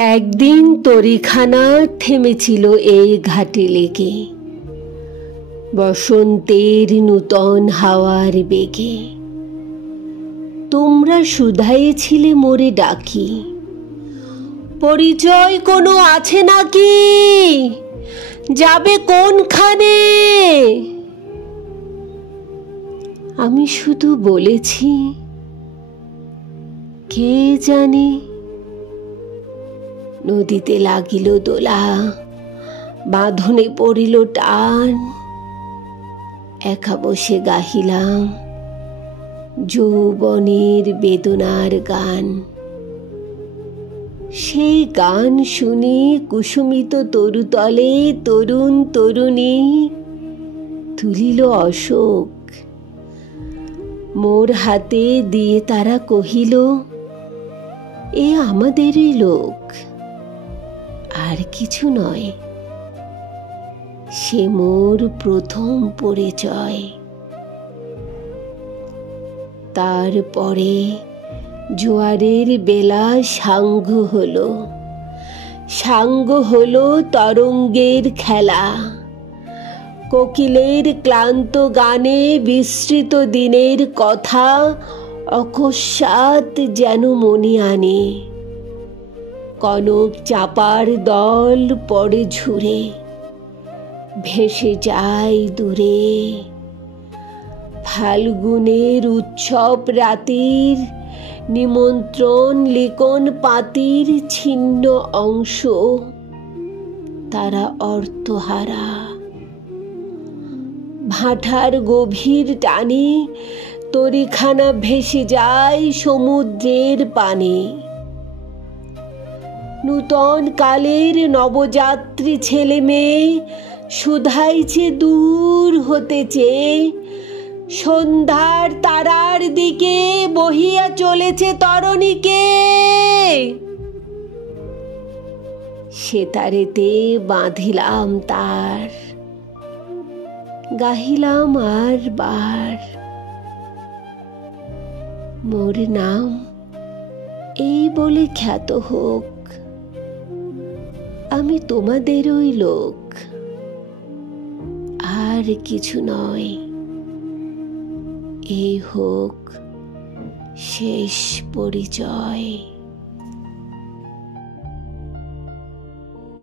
একদিন তরিখানা থেমেছিল এই ঘাটে লেগে, বসন্তের নূতন হাওয়ার বেগে। তোমরা শুধাইছিলে মোরে ডাকি, পরিচয় কোনো আছে নাকি, যাবে কোনখানে? আমি শুধু বলেছি, কে জানে। নদীতে লাগিল দোলা, বাঁধনে পড়িল টান, একা বসে গাহিলাম যৌবনের বেদনার গান। সেই গান শুনি কুসুমিত তরুতলে তরুণ তরুণী তুলিল অশোক। মোর হাতে দিয়ে তারা কহিল, এ আমাদেরই লোক, আর কিছু নয়। সে মোর প্রথম পরিচয়। তারপরে জোয়ারের বেলা সাঙ্গ হলো, সাঙ্গ হলো তরঙ্গের খেলা। কোকিলের ক্লান্ত গানে বিস্মৃত দিনের কথা অকস্মাৎ যেন মনে আনে। কনক চাপার দল পড়ে ঝুরে, ভেসে যায় দূরে। ফাল্গুনের উৎসব রাতির নিমন্ত্রণ লিখন পাতির ছিন্ন অংশ, তারা অর্থহারা। ভাটার গভীর টানে তরিখানা ভেসে যায় সমুদ্রের পানে। নূতন কালের নবযাত্রী ছেলে মেয়ে শুধাইছে দূর হতে চেয়ে, সন্ধ্যার তারার দিকে বহিয়া চলেছে তরণীকে। সে তারেতে বাঁধিলাম তার, গাহিলাম আর বার, মোর নাম এই বলে খ্যাত হোক, আমি তোমাদেরই লোক, আর কিছু নয়। এই হোক শেষ পরিচয়।